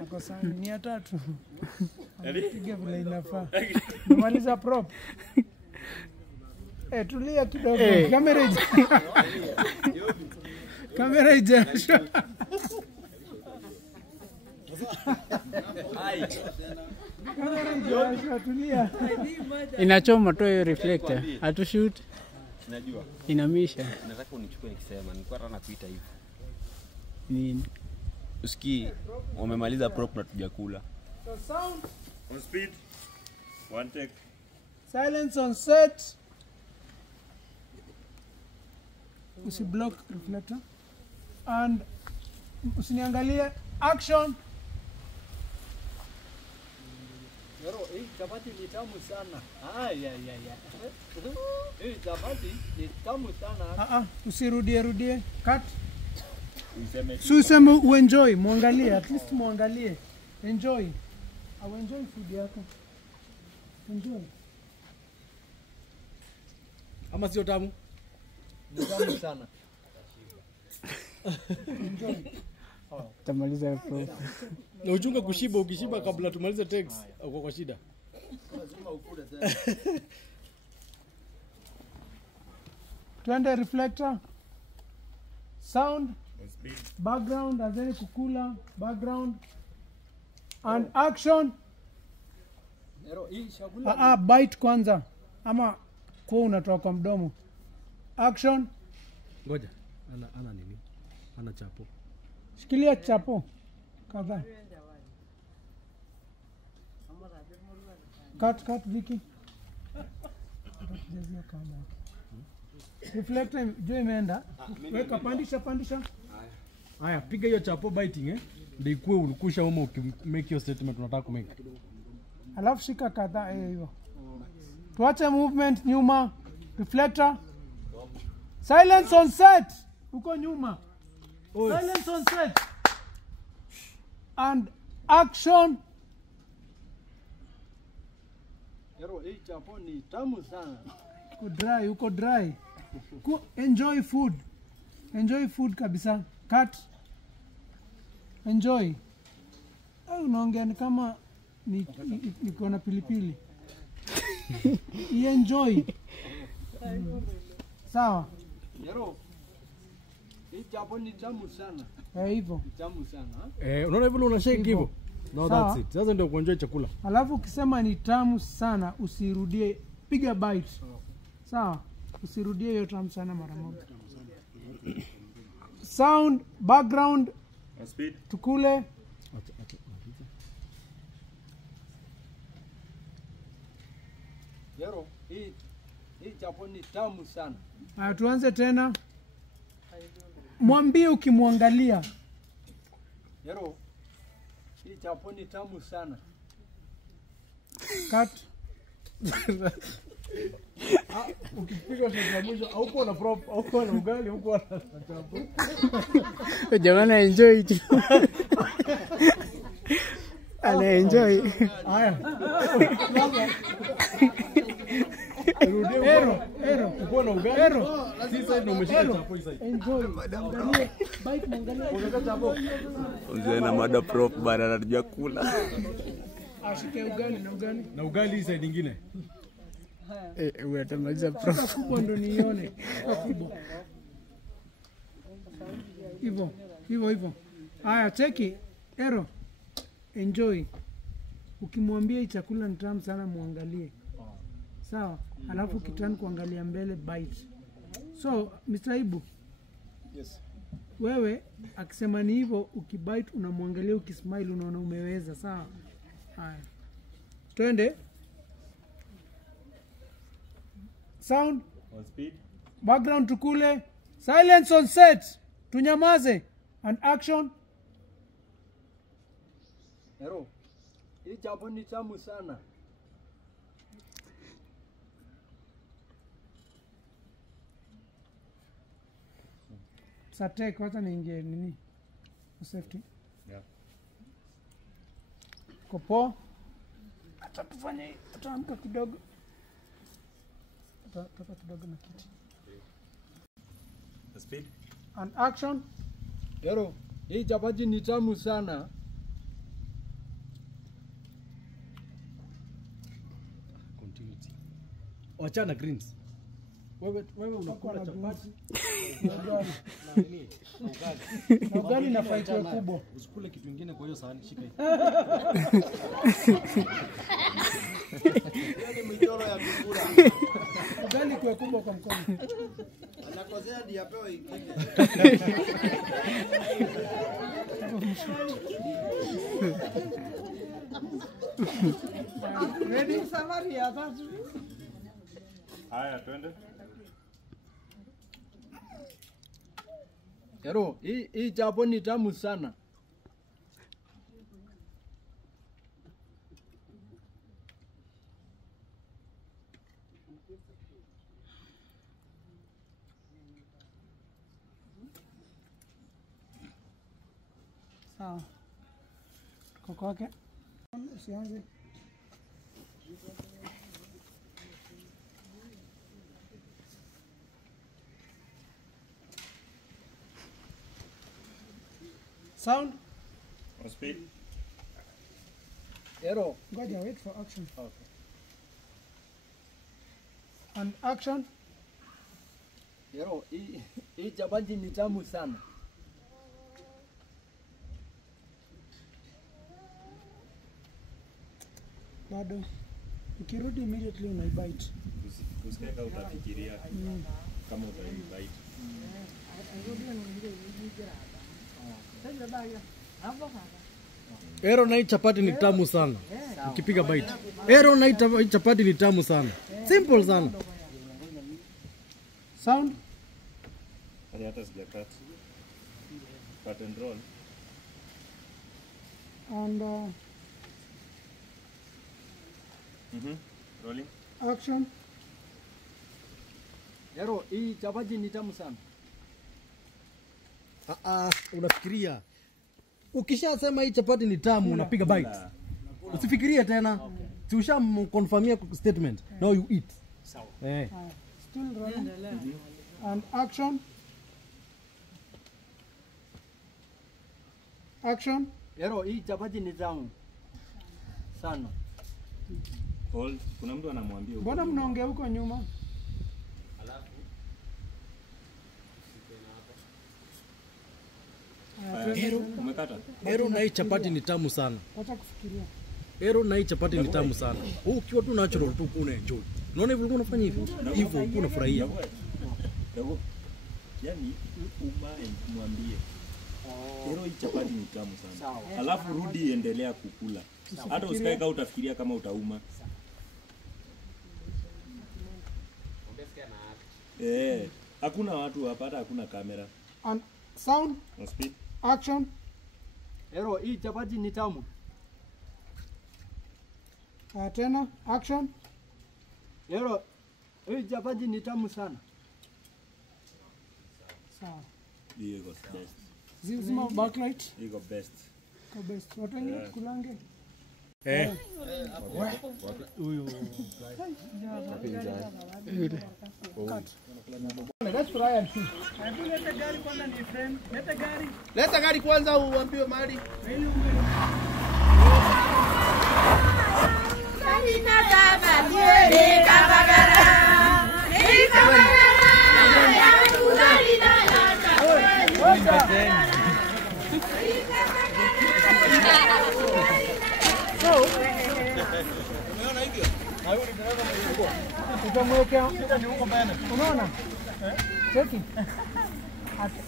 wako sana ni 3. Piga vile inafaa. Maliza prop. Tulia kidogo. Kamera ijasho. Tulia. Inachoma tu hiyo reflector. Hatu shoot. Najua. Inamisha. Nataka unichukue nikisema nilikuwa hata nakuita hivi. Nini? Usikii wamemaliza prop na tujakula. So sound On speed. One take. Silence on set. Usiblock reflector. And usiniangalie. Action. Yaro, hii chapati ni tamu sana. Hii chapati ni tamu sana. Usirudie. Cut. Useme uenjoy, muangalie, at least muangalie. Enjoy. Au enjoy food yako. Enjoy. Ama sio tamu? Ni tamu sana. Enjoy. Tamaliza hapo. Na uchunga kushiba, ukishiba kabla tumalize text uko kwa shida. Lazima ukule tena. Twende reflector. Sound. Background, azeni kukula. Background. And action. Bite kwanza. Ama kwa unatoa kwa mdomo. Action. Ngoja. Ana nini? Ana chapo. Shikilia chapo. Kadhaa. Cut Vicky. Reflector juu imeenda. Weka pandisha. Haya, piga hiyo chapo biting ndio ikuwe ulikusha humo ukimake your statement unataka kumake. Alafu shika kadhaa hiyo. Tuache movement nyuma. Reflector. Silence on set. Uko nyuma. Silence on set. And action. Yaro, hii chapo ni tamu sana. Uko dry. Enjoy food. Enjoy food kabisa. Cut. Enjoy. Unaongea ni kama niko na pilipili. Enjoy. Sawa. Yaro, hii chapo ni tamu sana. Hivyo. Tamu sana. Unaona vile una shake hivyo? No, that's it. Sasa ndio kuenjoy chakula. Alafu ukisema ni tamu sana usirudie, piga bite. Sawa? Usirudie hiyo tamu sana mara moja. Sound, background. On speed. Tukule. Yaro, hii chapo ni tamu sana. Tuanze tena. Mwambie ukimwangalia. Yaro, hii chapo ni tamu sana. Cut. Ukipiga shot ya mwisho hauko na prop, hauko na ugali, hauko na chapo. Jamani enjoy tu. Ana enjoy. Haya. Ero. Uko na ugali. Si side na umeshika chapo hii side. Enjoy. Angalia bite mwangalia. Unataka chapo. Mzee na mada prop bana anajua kula. Ashike ugali na ugali. Na ugali hii side nyingine. Unatamaliza prop kubwa ndo nione. Kubwa. Hivyo. Haya cheki. Ero. Enjoy. Ukimwambia hii chakula ni tamu sana muangalie. Sawa? Alafu kitani kuangalia mbele bite. So, Mr. Ibu. Yes. Wewe akisema ni hivyo ukibite unamwangalia ukismile unaona umeweza, sawa? Haya. Twende. Sound. On speed. Background tukule. Silence on set. Tunyamaze. And action. Ero. Hii chapo ni tamu sana. Sate kwanza niingie nini? Safety. Yeah. Kopo. Acha tufanye, tutaamka kidogo. Toka kidogo na kiti. On speed. And action. Ero. Hii chapati ni tamu sana. Continuity. Wachana greens. Wewe unakula chapati. Na ugali na fight kubwa. Usikule kitu kingine kwa hiyo sahani, shika hii. Ile michoro ya kukula. Ugali kwa kubwa kwa mkono. Anakosea ndio apewe ingine. Ready? Safari ya tatu. Haya, twende. Ero, hii chapo ni tamu sana. Sawa. Koko wake. Usianze. Sound. On speed. Ero. Ngoja, wait for action. Okay. And action. Ero, hii chapati ni tamu sana. Bado. Ukirudi immediately unaibite. Usikeka utafikiria kama utaibite. Ero na hii chapati ni tamu sana. Ukipiga bite. Ero na hii chapati ni tamu sana. Simple sana. Sound. Hata sijakat. Cut and roll. And Rolling. action. Ero, hii chapati ni tamu sana. Unafikiria. Ukishasema hii chapati ni tamu unapiga bite. Usifikirie tena. Si ushamconfirmia statement. Now you eat. Sawa. Still rolling. And action. Action. Ero, hii chapati ni tamu sana. Hold. Kuna mtu anamwambia huko. Mbona mnaongea huko nyuma? Umekata? Ero na hii chapati ni tamu sana. Acha kufikiria. Ero na hii chapati ni tamu sana. Ukiwa tu natural tu una enjoy. Unaona hivyo unafanya hivyo? Hivyo unafurahia. Dogo. Yaani mwambie. Ero hii chapati ni tamu sana. Alafu rudi endelea kukula. Hata usikae kama utafikiria kama utauma. Hakuna watu hapa, hata hakuna kamera. And sound. On speed. Action. Ero, hii chapati ni tamu. Tena action. Hii chapati ni tamu sana. Sawa. Hiyo iko best. Zima backlight. Iko best. Iko best. Watu wengine kulange. Huyu. Let's try and see. Leta gari kwanza ni friend. Leta gari. Leta gari kwanza uambiwe mahali. Utamwekea unaona? Cheki.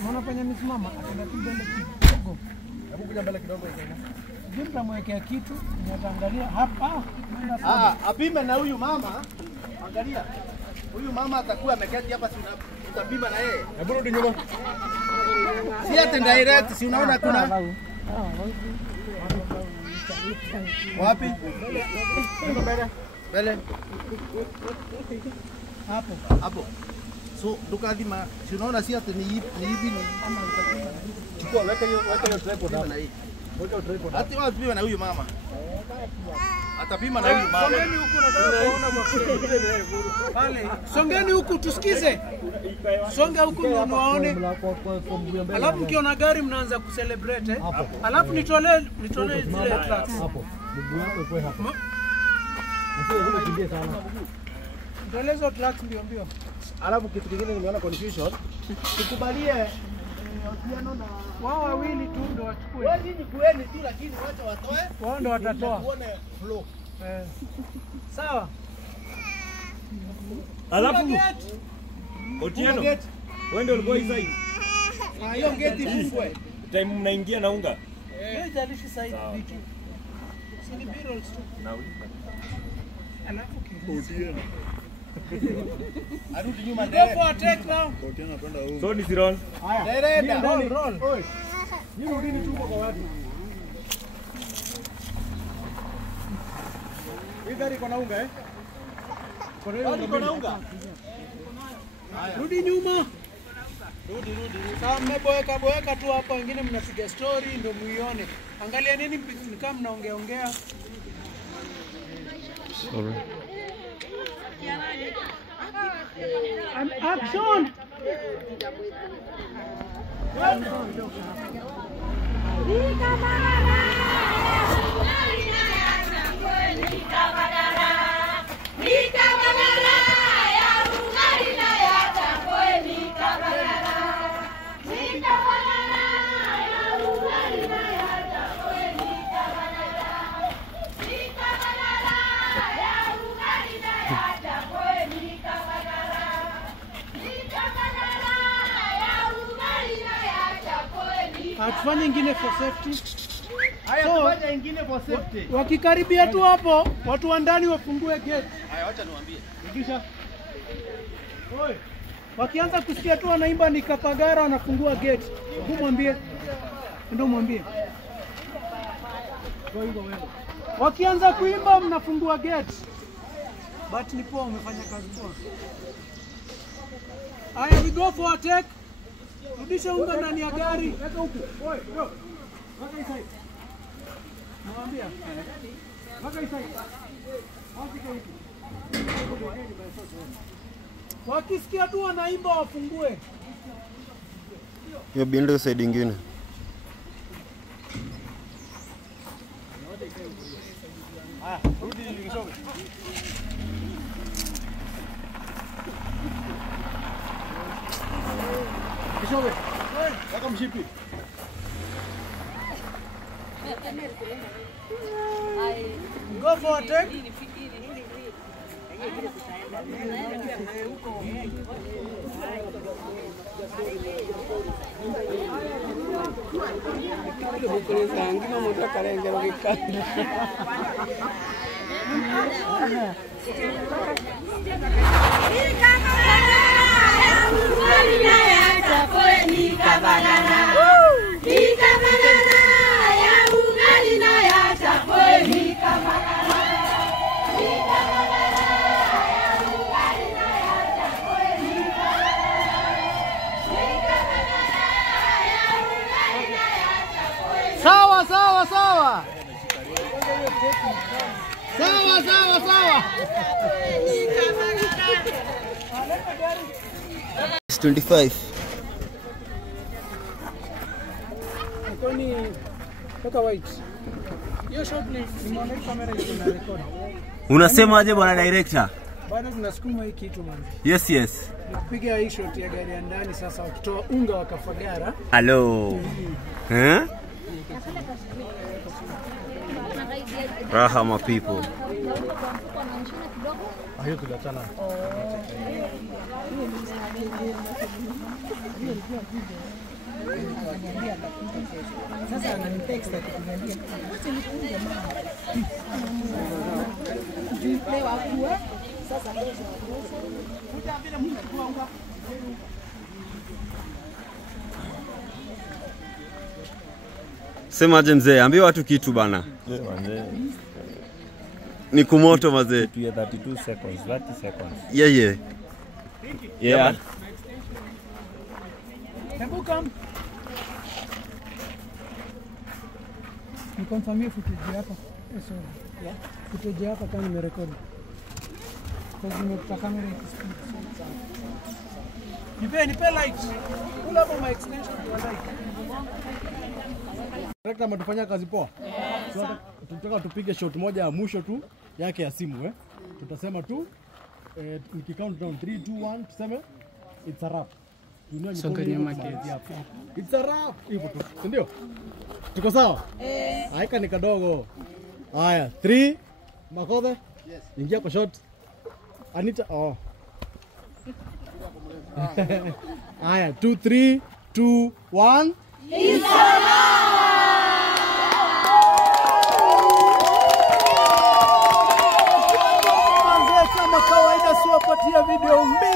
Unaona penye misimama ataenda mbele kidogo. Hebu kuja mbele kidogo ikaenda. Utamwekea kitu, unaangalia hapa. Apime na huyu mama. Angalia. Huyu mama atakuwa ameketi hapa, tutapima na yeye. Hebu rudi nyuma. Si ate direct, si unaona kuna wapi? Mbele. Hapo. So tukadhima, si unaona si ate ni hivi ama utapima. Chukua weka hiyo tripod hapa. Weka tripod. Ati wapima na huyu mama. Atapima na huyu mama. Songeni huku nataka pale. Songeni huku tusikize. Songa huku ndio muone. Alafu mkiona gari mnaanza kucelebrate. Alafu nitolee zile tracks. Hapo. Mguu wako kwa hapo. Msije kimbie sana. Nitolee hizo tracks mbio. Alafu kitu kingine nimeona confusion. Tukubalie Otieno na wao wawili tu ndio wachukue. Wewe nini kueni tu lakini wacha watoe. Wao ndio watatoa. Tuone flow. Sawa. Alafu Otieno. Wewe ndio ulikuwa inside. Hiyo gate ifungwe. Time mnaingia na unga. Yeye jalishi side vitu. Sini birrolls tu. Alafu Otieno. Arudi nyuma ndio. Go for a take now. Otieno anapenda huko. So ni Ziron. Haya. Roll. Oi. Ni rudini tu kwa watu. Hii gari iko na unga Iko na unga? Rudi nyuma. Rudi. Sasa mmeboeka tu hapa, wengine mnapiga story ndio muione. Angalia nini kama mnaongea. Sorry. And action. Tufanye ingine for safety. Haya, tufanye ingine for safety. Wakikaribia tu hapo, watu wa ndani wafungue gate. Haya, acha niwaambie. Nikisha. Oi. Wakianza kusikia tu wanaimba ni Kapagara wanafungua gate. Kumwambie. Ndio mwambie. Kwa hivyo wewe. Wakianza kuimba mnafungua gate. But ni poa, umefanya kazi poa. Haya, we go for a take. Rudisha unga ndani ya gari. Weka huku. Oi, go. Weka inside. Mwambia. Weka inside. Weka huku. Wakisikia tu wanaimba wafungue. Hiyo bindo side nyingine. Rudi nishoge. Nishoge. Weka mshipi. Go for a take. Sawa sawa sawa. 25. Kwani toka white. Hiyo shot nimeona kamera iko na record. Unasemaje bwana director? Bado tunasukuma hii kitu man. Yes yes. Napiga hii shot ya gari ya ndani sasa wakitoa unga wa Kafagara. Hello. Eh? Raha my people. Hiyo tuliachana. Sasa ananitext akiniambia acha nikuunge mama. Leo akue. Sasa kuja bila mtu kuunga. Semaje mzee, ambia watu kitu bana. Ni kumoto mazee. 32 seconds, 30 seconds. Yeah. Yeah. Hebu come. Nikonfirmie footage hapa. Sorry. Yeah. Footage hapa kama nimerekodi. Kwa nimepata kamera ikispeed. Nipe light. Kula hapo my extension kwa light. Director ametufanyia kazi poa. So tunataka tupige shot moja ya mwisho tu yake ya simu Tutasema tu nikicount down 3 2 1 tuseme it's a wrap. Songa nyama It's a wrap. Hivyo tu. Ndio? Tuko sawa? Haika ni kadogo. Haya, 3 Makodhe? Yes. Ingia kwa shot. Anita Haya, 2 3 2 1 kama kawaida siwapatia video mbili